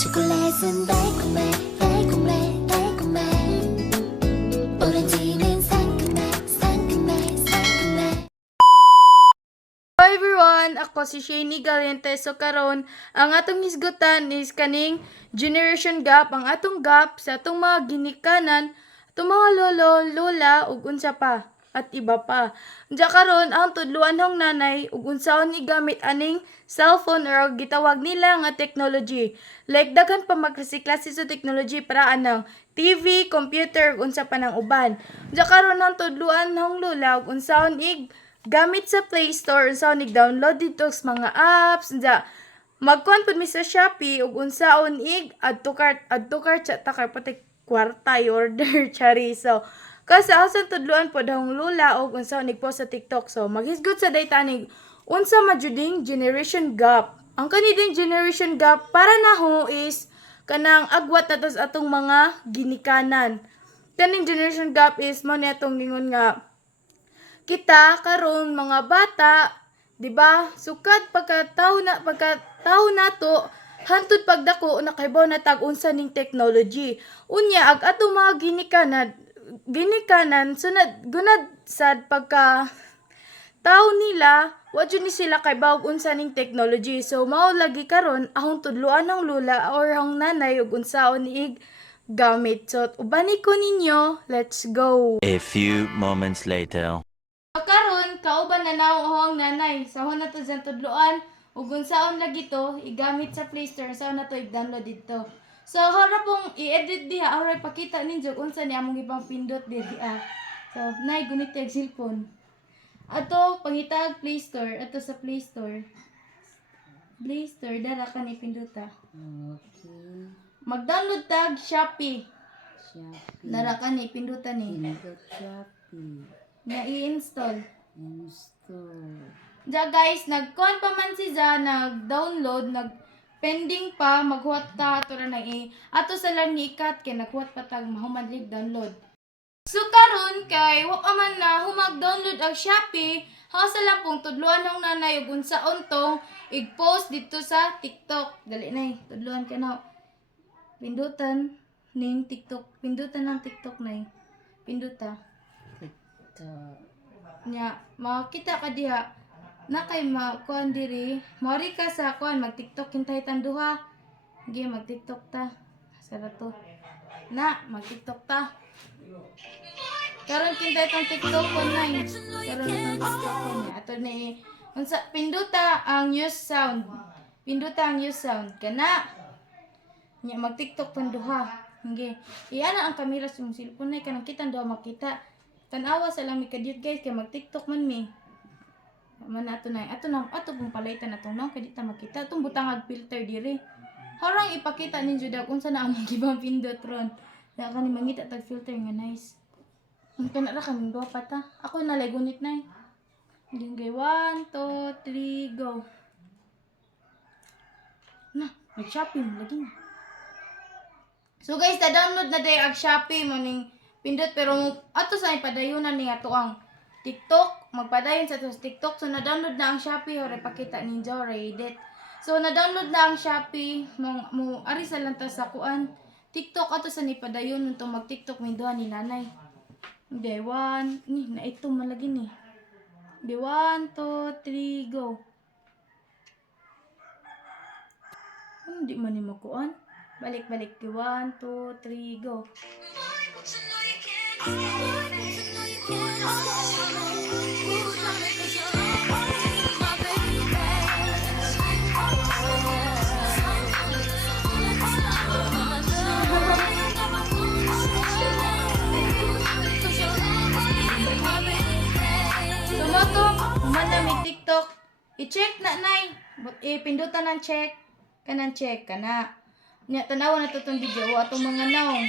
초콜릿은 달콤해 달콤해 달콤해 오렌지는 상큼해 상큼해 상큼해. Hello everyone! Ako si Shani Galiente. So karon ang atong hisgutan is kaning generation gap. Ang atong gap sa atong mga ginikanan, atong mga lolo, lola, ug unsa pa at iba pa. Diya karon ang tudluan ng nanay ug unsaon igamit aning cellphone or gitawag nila nga technology. Like daghan pa magklase-klase sa technology para anang TV, computer, ug unsa pa nang uban. Diya karon ang tudluan ng lola ug unsaon gamit sa Play Store unsaon download dito sa mga apps da magkuan pud mi sa Shopee ug unsaon add to cart sa takar pati kwarta order chari. So kasi asan tudluan pod ang lula ug unsaon post sa TikTok. So maghisgot sa data ning unsa majuding generation gap. Ang kaniding generation gap para naho is kanang agwat na sa atong mga ginikanan. Kaning generation gap is mo ni atong gingon nga kita karon mga bata, 'di ba? Sukad pagkataw nato hantud pagdako nakaibaw na tag unsa ning technology. Unya ag atong mga ginikanan sunod gunad sad pagka tao nila wa jud ni sila kay bawog unsa ning technology. So mao lagi karon ahong tudloan ng lula or ang nanay ug unsaon gamit. So ubani ko ninyo, let's go. A few moments later. Karon kauban na naong nanay sa na to sa tudloan ug unsaon lagi to igamit sa Play Store sa na to i-download dito. So hara pong i-edit diha or ipakita ninyo unsa ni among ibang pindot diri So nay gunit tag cellphone. Ato pangitag Play Store ato sa Play Store. Play Store dara ka ni pinduta. Okay. Mag-download tag Shopee. Shopee. Dara ka ni pinduta ni. Pindot Shopee. Na i-install. Install. Diya guys, nag-con pa man siya, nag-download, nag-pending pa, maghuwat ta, ato na ato sa lang ni ikat, kaya naghuwat pa tag mahumadlig download. So karon kay, wa pa man na humag-download ang Shopee, hasa lang pong tudluan ng nanay, ug unsaon tong i-post dito sa TikTok. Dali na tudluan ka na. Pindutan ning TikTok, pindutan ng TikTok na pinduta. Nya, makita ka diha na kay makuan diri. Mori ka sa kuan mag-TikTok hintay tanduha. Gi mag-TikTok ta. Sara to. Na, mag-TikTok ta. Karon kintay tang TikTok ko na. Karon tang TikTok ko na. Ato ni unsa pinduta ang news sound. Pinduta ang news sound kana. Nya mag-TikTok tanduha. Gi. Iana ang kamera sa mong cellphone na kanang kita daw makita. Tanawa sa lang mi kadiyot guys kay mag-TikTok man mi. Man ato pong palitan nato no kay di ta makita tong butangag filter diri. Harang ipakita ninyo daw unsa na among gibang pindot ron. Ya kani mangita tag filter nga nice. Ang kana ra kaming duha pa ta. Ako na lay gunit na. Dingay 1 2 3 go. Na, nag-shopping lagi na. So guys, ta-download na day ang Shopee mo ning pindot pero ato sa ipadayunan ni ato ang TikTok, magpadayon sa TikTok. So na-download na ang Shopee or ipakita ninyo or edit. So na-download na ang Shopee mo ari sa lang ta sa kuan TikTok ato sa nipadayon nung mag-TikTok mi duha ni nanay. Day 1 ni na ito malagi ni. Day 1 2 3 go. Hindi man ni makuan. Balik-balik. 1 2 3 go. Sumoto, humana may TikTok. I-check na nay. Pindutan ng check. Kanang check kana. Nya tanawa na to tong video atong mga naong.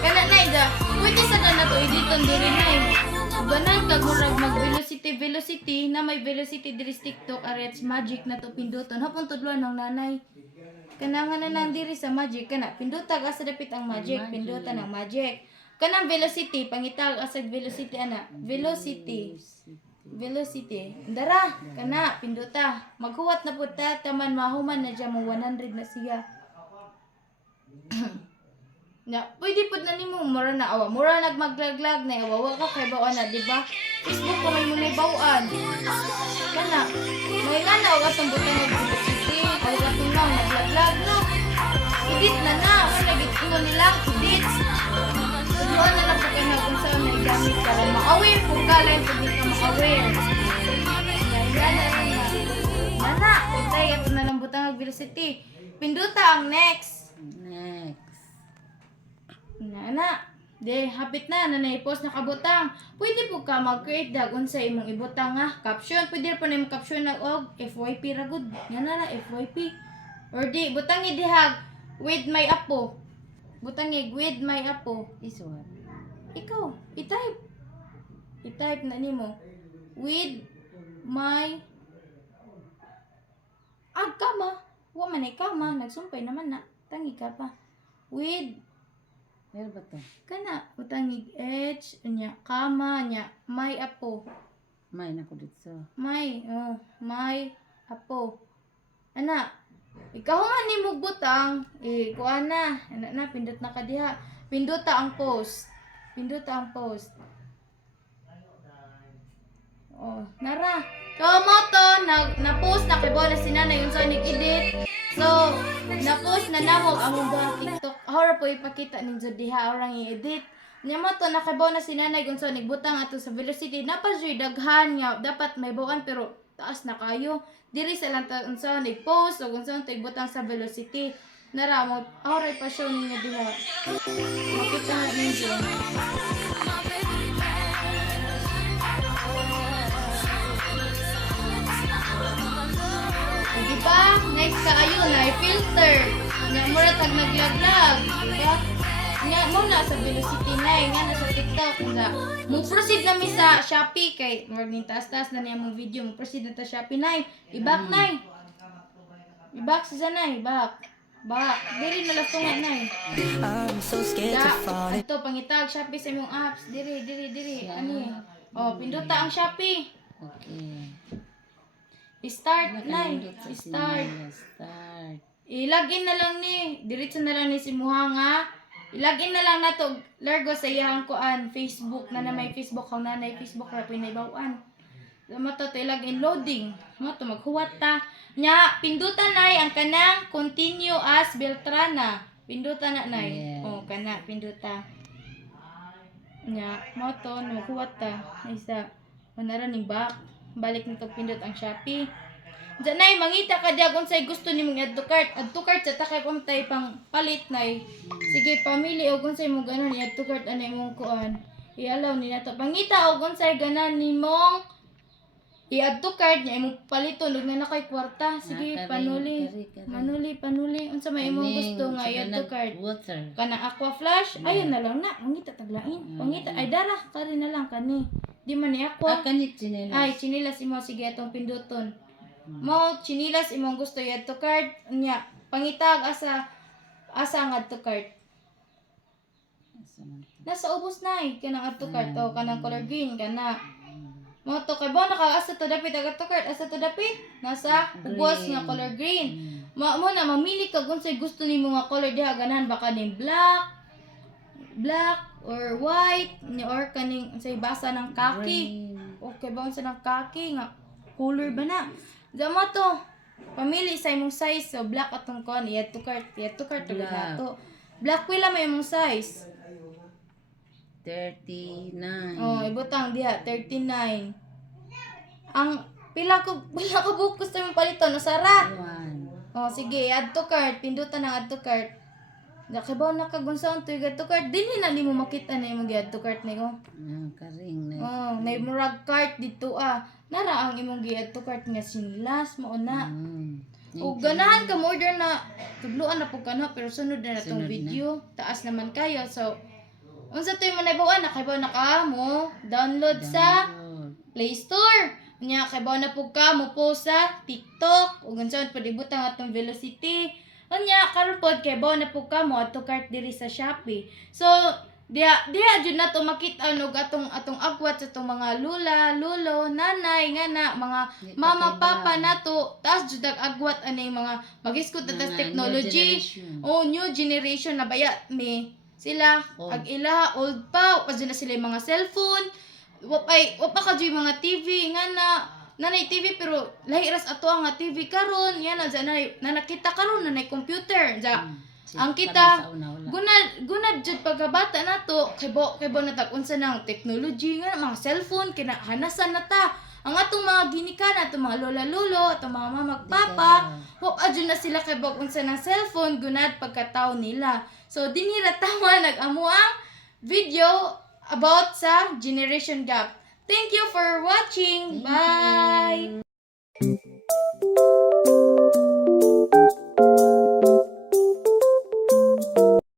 Kana nay da. Pwede sa na to editon diri nay. Banan kag murag mag velocity na may velocity diri sa TikTok arets magic na to pinduton. Hapon tudluan ng nanay. Kanang na nandiri sa magic kana pinduta ka sa dapit ang magic, pindutan ang magic. kanang velocity pangitag asag velocity ana. Velocity. Dara kana pinduta. Maghuwat na pud ta taman mahuman na dya mo 100 na siya. Na, pwede pud na nimo mura na awa. Mura nagmaglaglag na awa ka kay bawa na, di ba? Facebook ko may muna bawaan. Kana. May nga na og atong butang ng velocity. Ay atong na naglaglag no. Edit na na. Ano nagituon nila? Edit. Tuduan na lang po kayo na kung saan na igamit ka. Ma-aware kung kalay kung di ka ma-aware. Yan na lang na. Nana, kung tayo ito na lang butang ng velocity. Pinduta ang next. Next. Nana, de hapit na i-post na kabutang. Pwede po ka mag-create dag unsa imong ibutang nga caption. Pwede pa na imong caption na og FYP ra gud. Yan na FYP. Or di butang idihag with my apo. Butang with my apo. This one. Ikaw, i-type. I-type na nimo with my kama. Wa man ay kama, nagsumpay naman na. Tangi ka pa. With Meron ba to? kana utangig H nya kama nya may apo. May na ko dito. May apo. Ana, ikaw man nimo butang, kuan na. Ana na pindot na ka diha. Pinduta ang post. Oh, nara. So mo to na-post na kay Bona si Nanay yung sa edit. So, na-post na namo ang mga TikTok. Hora po ipakita ninyo diha orang i-edit. Nya mo to nakaibaw na si Nanay kung saan nagbutang ato sa velocity. Napasoy daghan nga dapat may bawaan pero taas na kayo. Diri sa lang kung saan nag-post o kung saan tagbutang sa velocity. Nara mo hora pa show ninyo diha. Makita na ninyo. Diba? Nice ka ayo na filter. Nya mura tag naglaglag, diba? Nya mo na sa velocity na nga na sa TikTok nga. Mo proceed na mi sa Shopee kay murag ning taas-taas na niya mong video. Mo proceed na ta Shopee nay. I-back nay. I-back sa nay, back. Diri na lang tunga nay. I'm so scared to fall. Ito pangitag Shopee sa imong apps. Diri. Ani. Oh, pinduta ang Shopee. Okay. Start nay. Start. Ilagin na lang ni, diretso na lang ni si Muhanga. Ilagin na lang nato largo sa iyang kuan Facebook na may Facebook kang nanay Facebook ra pinaybawan. Mato to ilagin loading. Mato maghuwat ta. Nya pindutan nay ang kanang continue as Beltrana. Pindutan na nay. Yes. Oh kana pinduta. Nya mato maghuwat ta. Isa. Manara ning back. Balik nito pindot ang Shopee. Diyan nay mangita ka diya kung say gusto nimong add to cart. Add to cart sa takay pamtay pang palit nay. Sige pamili og kung say mo ganan i-add to cart anay mong kuan. I-allow ni nato. Pangita og kung say ganan nimong i-add to cart nya imong paliton ug na kay kwarta. Sige panuli. Panuli. Unsa may imong gusto nga i-add to cart? Water. Kana aqua flash, ayun na lang na. Mangita taglain. Pangita ay dara kari na lang kani. Di man ni aqua. Kanit chinelas. Ay, chinilas imo sige atong pinduton. Mo chinilas imong gusto i-add to cart nya pangitag asa ang add to cart. Nasa ubos na kanang add to cart o kanang color green kana. Mo to kay ba naka-asa to dapit add to cart asa to dapit nasa ubos nga color green. Mo na mamili ka kung say gusto nimo nga color diha ganan baka ning black or white or kaning say basa ng kaki. Okay ba unsa ng kaki nga color ba na? Damo to. Pamili sa imong size so black atong kon i-add to cart to nato. Black pila may imong size? 39. Oh, ibutang diha 39. Ang pila ko bukus sa imong paliton nasara. 1. Oh, sige, add to cart, pindutan ang add to cart. Nakabaw na kagunsaon to add to cart. Dinhi na nimo makita na imong add to cart niko. Karing na. Oh, na murag cart dito Nara ang imong gi-add to cart nga sinilas mao na. O ganahan ka order na tudloan na pud kana pero sunod na natong Sunod na. video. Taas naman kayo. So unsa toy man naibawan nakaibaw na ka mo download sa Play Store. Nya kaibaw na pud ka mo post sa TikTok ug unsaon pud ibutang atong velocity. Unya karon pod kay baw na pud ka mo add to cart diri sa Shopee. So Diha jud na to makita og atong agwat sa atong mga lula, lolo, nanay nga na mga Di mama, pa papa kay nato. Taas jud ang agwat ani mga magiskot ta Mga new technology. generation. Oh, new generation na baya me. Sila Old. ag ila old pa, pa na sila yung mga cellphone. Wa pa ka jud yung mga TV nga na nanay TV pero lahi ras ato nga TV karon yan na na nakita karon na computer ja. Ang kita gunad jud pagkabata nato kay bo natag unsa nang technology nga mga cellphone kinahanasan na ta. Ang atong mga ginikanan, atong mga lola-lolo, atong mga mamag-papa, jud na sila kay bog unsa nang cellphone gunad pagkataw nila. So dinhira tama nag-amo ang video about sa generation gap. Thank you for watching. Bye.